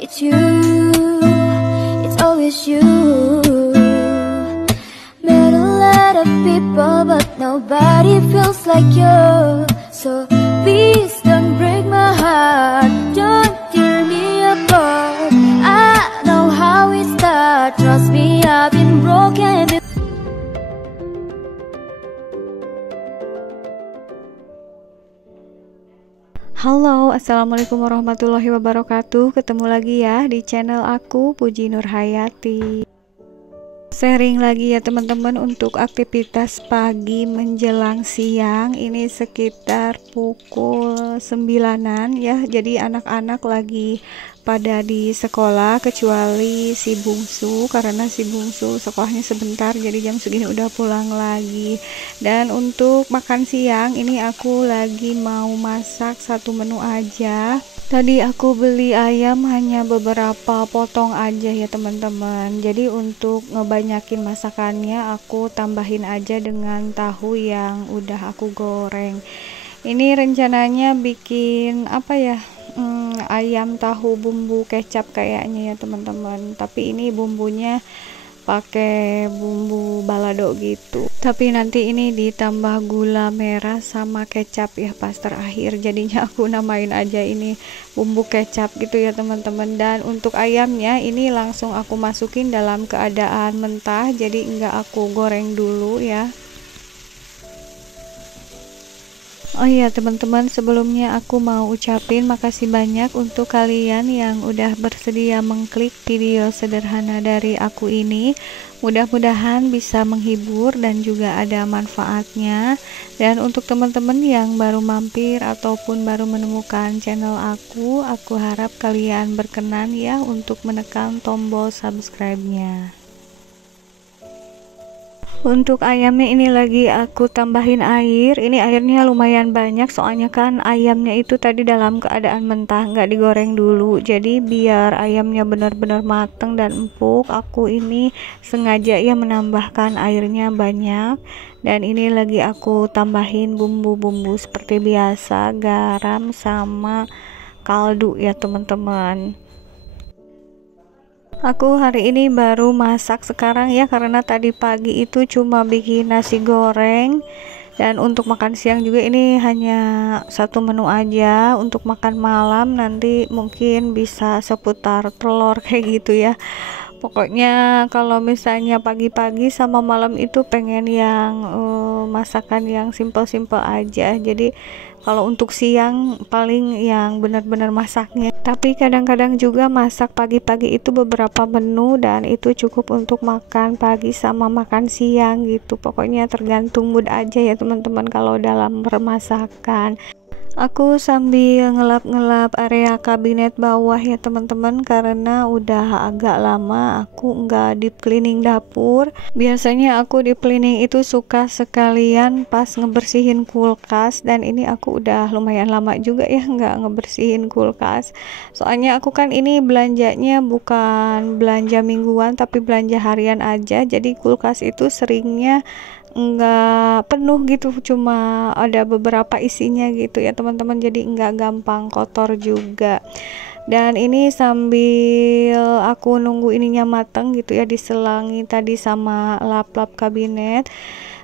It's you, it's always you. Met a lot of people but nobody feels like you. So please don't break my heart, don't tear me apart. I know how it starts, trust me, I've been broken before. Halo, assalamualaikum warahmatullahi wabarakatuh. Ketemu lagi ya di channel aku, Puji Nurhayati. Sharing lagi ya teman-teman untuk aktivitas pagi menjelang siang. Ini sekitar pukul 9-an ya. Jadi anak-anak lagi pada di sekolah kecuali si bungsu, karena si bungsu sekolahnya sebentar, jadi jam segini udah pulang lagi. Dan untuk makan siang ini aku lagi mau masak satu menu aja. Tadi aku beli ayam hanya beberapa potong aja ya teman-teman. Jadi untuk ngebanyakin masakannya aku tambahin aja dengan tahu yang udah aku goreng. Ini rencananya bikin apa ya, ayam tahu bumbu kecap kayaknya ya teman-teman, tapi ini bumbunya pakai bumbu balado gitu, tapi nanti ini ditambah gula merah sama kecap ya pas terakhir, jadinya aku namain aja ini bumbu kecap gitu ya teman-teman. Dan untuk ayamnya ini langsung aku masukin dalam keadaan mentah, jadi enggak aku goreng dulu ya. Oh iya teman-teman, sebelumnya aku mau ucapin makasih banyak untuk kalian yang udah bersedia mengklik video sederhana dari aku ini. Mudah-mudahan bisa menghibur dan juga ada manfaatnya. Dan untuk teman-teman yang baru mampir ataupun baru menemukan channel aku harap kalian berkenan ya untuk menekan tombol subscribe-nya. Untuk ayamnya ini lagi aku tambahin air. Ini airnya lumayan banyak soalnya kan ayamnya itu tadi dalam keadaan mentah, nggak digoreng dulu. Jadi biar ayamnya benar-benar mateng dan empuk, aku ini sengaja ya menambahkan airnya banyak. Dan ini lagi aku tambahin bumbu-bumbu seperti biasa, garam sama kaldu ya teman-teman. Aku hari ini baru masak sekarang ya, karena tadi pagi itu cuma bikin nasi goreng. Dan untuk makan siang juga ini hanya satu menu aja. Untuk makan malam nanti mungkin bisa seputar telur kayak gitu ya. Pokoknya kalau misalnya pagi-pagi sama malam itu pengen yang masakan yang simple-simple aja. Jadi kalau untuk siang paling yang benar-benar masaknya. Tapi kadang-kadang juga masak pagi-pagi itu beberapa menu dan itu cukup untuk makan pagi sama makan siang gitu. Pokoknya tergantung mood aja ya teman-teman kalau dalam bermasakan. Aku sambil ngelap-ngelap area kabinet bawah ya teman-teman, karena udah agak lama aku nggak deep cleaning dapur. Biasanya aku deep cleaning itu suka sekalian pas ngebersihin kulkas, dan ini aku udah lumayan lama juga ya nggak ngebersihin kulkas. Soalnya aku kan ini belanjanya bukan belanja mingguan tapi belanja harian aja, jadi kulkas itu seringnya enggak penuh gitu, cuma ada beberapa isinya gitu ya teman-teman, jadi enggak gampang kotor juga. Dan ini sambil aku nunggu ininya matang gitu ya, diselangi tadi sama lap-lap kabinet.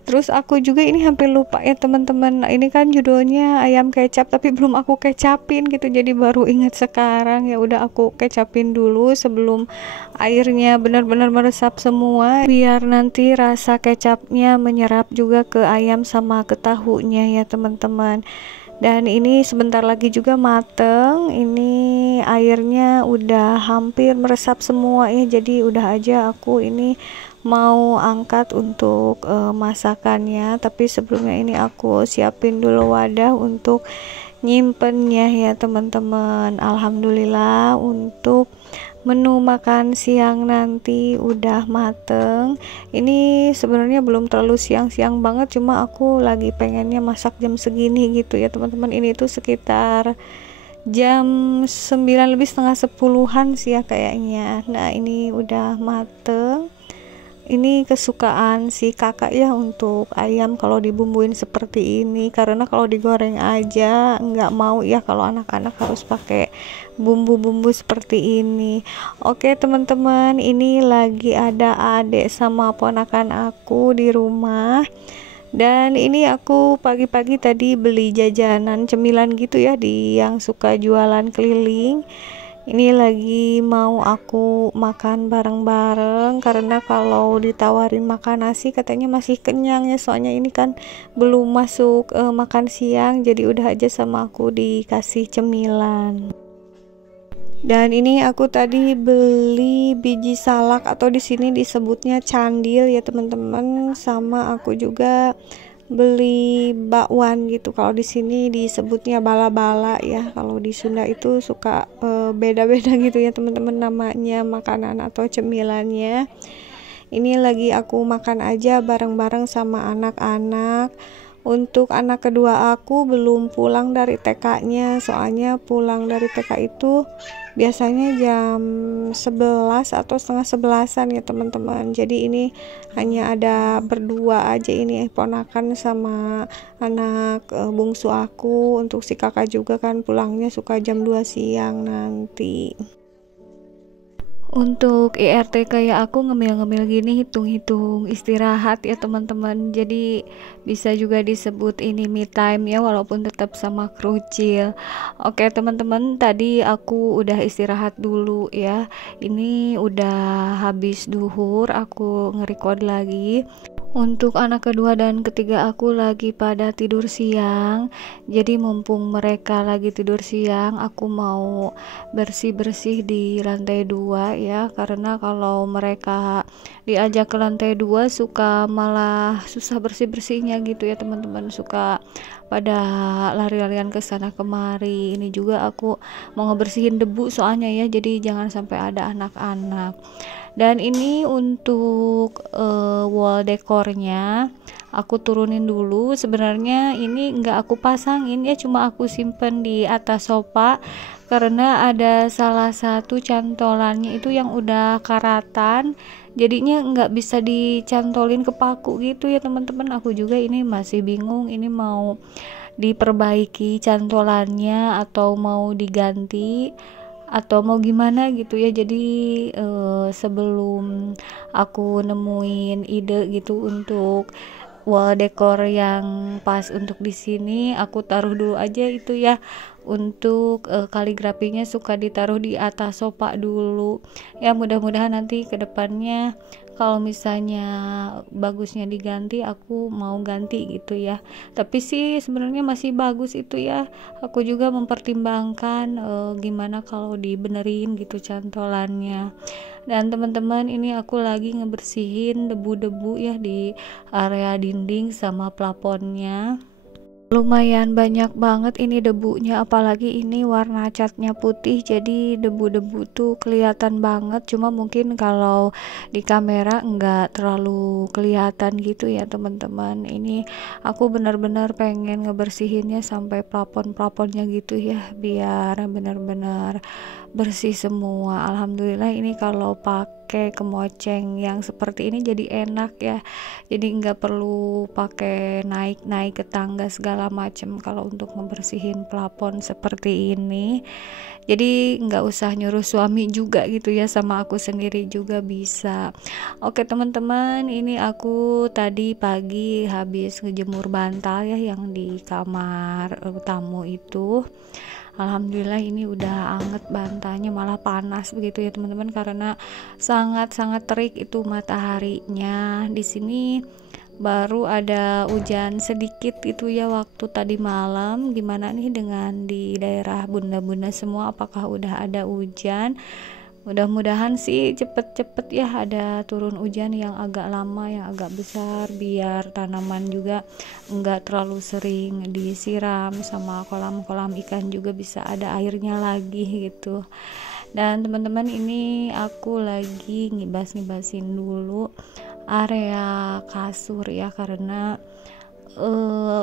Terus aku juga ini hampir lupa ya teman-teman, ini kan judulnya ayam kecap tapi belum aku kecapin gitu, jadi baru ingat sekarang. Ya udah aku kecapin dulu sebelum airnya benar-benar meresap semua, biar nanti rasa kecapnya menyerap juga ke ayam sama ke tahunya ya teman-teman. Dan ini sebentar lagi juga mateng, ini airnya udah hampir meresap semua ya, jadi udah aja aku ini mau angkat untuk masakannya. Tapi sebelumnya ini aku siapin dulu wadah untuk nyimpennya ya teman-teman. Alhamdulillah untuk menu makan siang nanti udah mateng. Ini sebenarnya belum terlalu siang-siang banget, cuma aku lagi pengennya masak jam segini gitu ya teman-teman. Ini tuh sekitar jam 9 lebih setengah 10-an sih ya kayaknya. Nah ini udah mateng, Ini kesukaan si kakak ya untuk ayam kalau dibumbuin seperti ini, karena kalau digoreng aja nggak mau ya, kalau anak-anak harus pakai bumbu-bumbu seperti ini. Oke teman-teman, ini lagi ada adik sama ponakan aku di rumah, dan ini aku pagi-pagi tadi beli jajanan cemilan gitu ya di yang suka jualan keliling. Ini lagi mau aku makan bareng-bareng, karena kalau ditawarin makan nasi katanya masih kenyang ya, soalnya ini kan belum masuk makan siang, jadi udah aja sama aku dikasih cemilan. Dan ini aku tadi beli biji salak atau di sini disebutnya candil ya teman-teman, sama aku juga beli bakwan gitu. Kalau di sini disebutnya bala-bala ya. Kalau di Sunda itu suka beda-beda gitu ya teman-teman namanya makanan atau cemilannya. Ini lagi aku makan aja bareng-bareng sama anak-anak. Untuk anak kedua aku belum pulang dari TK-nya, soalnya pulang dari TK itu biasanya jam 11 atau setengah 11-an ya teman-teman. Jadi ini hanya ada berdua aja, ini ponakan sama anak bungsu aku. Untuk si kakak juga kan pulangnya suka jam 2 siang nanti. Untuk IRT kayak aku ngemil-ngemil gini hitung-hitung istirahat ya teman-teman, jadi bisa juga disebut ini me time ya, walaupun tetap sama krucil. Oke teman-teman, tadi aku udah istirahat dulu ya, ini udah habis duhur aku nge-record lagi. Untuk anak kedua dan ketiga aku lagi pada tidur siang, jadi mumpung mereka lagi tidur siang aku mau bersih-bersih di lantai 2 ya, karena kalau mereka diajak ke lantai 2 suka malah susah bersih-bersihnya gitu ya teman-teman, suka pada lari-larian ke sana kemari. Ini juga aku mau ngebersihin debu soalnya ya, jadi jangan sampai ada anak-anak. Dan ini untuk wall dekornya aku turunin dulu. Sebenarnya ini enggak aku pasangin ya, cuma aku simpen di atas sofa karena ada salah satu cantolannya itu yang udah karatan, jadinya nggak bisa dicantolin ke paku gitu ya teman-teman. Aku juga ini masih bingung, ini mau diperbaiki cantolannya atau mau diganti atau mau gimana gitu ya. Jadi sebelum aku nemuin ide gitu untuk wall decor yang pas untuk di sini, aku taruh dulu aja itu ya. Untuk kaligrafinya suka ditaruh di atas sofa dulu ya, mudah-mudahan nanti kedepannya kalau misalnya bagusnya diganti aku mau ganti gitu ya. Tapi sih sebenarnya masih bagus itu ya, aku juga mempertimbangkan gimana kalau dibenerin gitu cantolannya. Dan teman-teman, ini aku lagi ngebersihin debu-debu ya di area dinding sama plafonnya. Lumayan banyak banget ini debunya, apalagi ini warna catnya putih, jadi debu-debu tuh kelihatan banget. Cuma mungkin kalau di kamera enggak terlalu kelihatan gitu ya teman-teman. Ini aku benar-benar pengen ngebersihinnya sampai plafon-plafonnya gitu ya, biar benar-benar bersih semua. Alhamdulillah ini kalau pakai kemoceng yang seperti ini jadi enak ya, jadi nggak perlu pakai naik-naik ke tangga segala macam kalau untuk membersihin plafon seperti ini. Jadi nggak usah nyuruh suami juga gitu ya, sama aku sendiri juga bisa. Oke teman-teman, ini aku tadi pagi habis ngejemur bantal ya yang di kamar tamu itu. Alhamdulillah ini udah anget bantalnya, malah panas begitu ya teman-teman, karena sangat-sangat terik itu mataharinya. Di sini baru ada hujan sedikit itu ya waktu tadi malam. Gimana nih dengan di daerah bunda-bunda semua, apakah udah ada hujan? Mudah-mudahan sih cepet-cepet ya ada turun hujan yang agak lama, yang agak besar, biar tanaman juga enggak terlalu sering disiram, sama kolam-kolam ikan juga bisa ada airnya lagi gitu. Dan teman-teman, ini aku lagi ngibas-ngibasin dulu area kasur ya, karena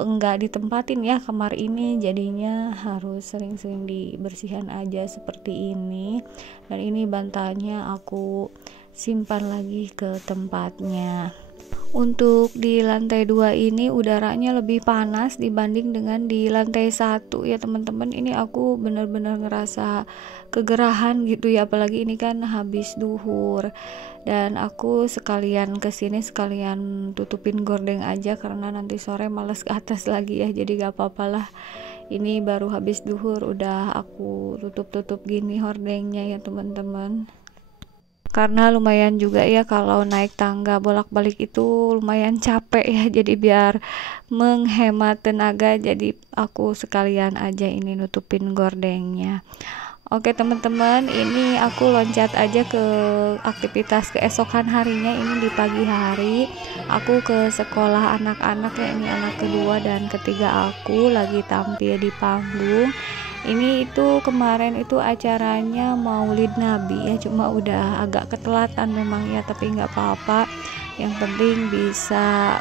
enggak ditempatin ya kamar ini, jadinya harus sering-sering dibersihkan aja seperti ini. Dan ini bantalnya aku simpan lagi ke tempatnya. Untuk di lantai 2 ini udaranya lebih panas dibanding dengan di lantai 1 ya teman-teman. Ini aku benar-benar ngerasa kegerahan gitu ya, apalagi ini kan habis duhur, dan aku sekalian kesini sekalian tutupin gordeng aja karena nanti sore males ke atas lagi ya, jadi gak apa-apalah. Ini baru habis duhur udah aku tutup-tutup gini hordengnya ya teman-teman, karena lumayan juga ya kalau naik tangga bolak-balik itu lumayan capek ya, jadi biar menghemat tenaga jadi aku sekalian aja ini nutupin gordengnya. Oke teman-teman, ini aku loncat aja ke aktivitas keesokan harinya. Ini di pagi hari aku ke sekolah anak-anak ya, ini anak kedua dan ketiga aku lagi tampil di panggung. Ini itu kemarin itu acaranya Maulid Nabi ya, cuma udah agak ketelatan memang ya, tapi nggak apa-apa, yang penting bisa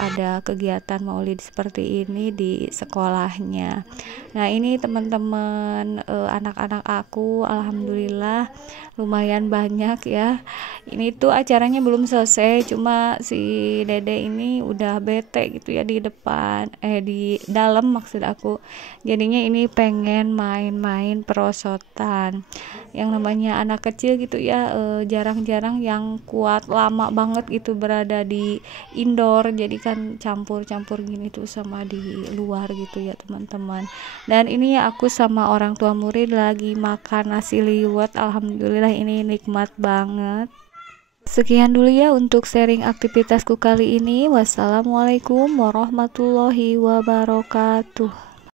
ada kegiatan Maulid seperti ini di sekolahnya. Nah ini teman-teman, anak-anak aku alhamdulillah lumayan banyak ya. Ini tuh acaranya belum selesai, cuma si Dede ini udah bete gitu ya di depan, di dalam maksud aku, jadinya ini pengen main-main perosotan. Yang namanya anak kecil gitu ya, jarang-jarang yang kuat lama banget gitu berada di indoor, jadi kan campur-campur gini tuh sama di luar gitu ya teman-teman. Dan ini ya aku sama orang tua murid lagi makan nasi liwet, alhamdulillah ini nikmat banget. Sekian dulu ya untuk sharing aktivitasku kali ini. Wassalamualaikum warahmatullahi wabarakatuh.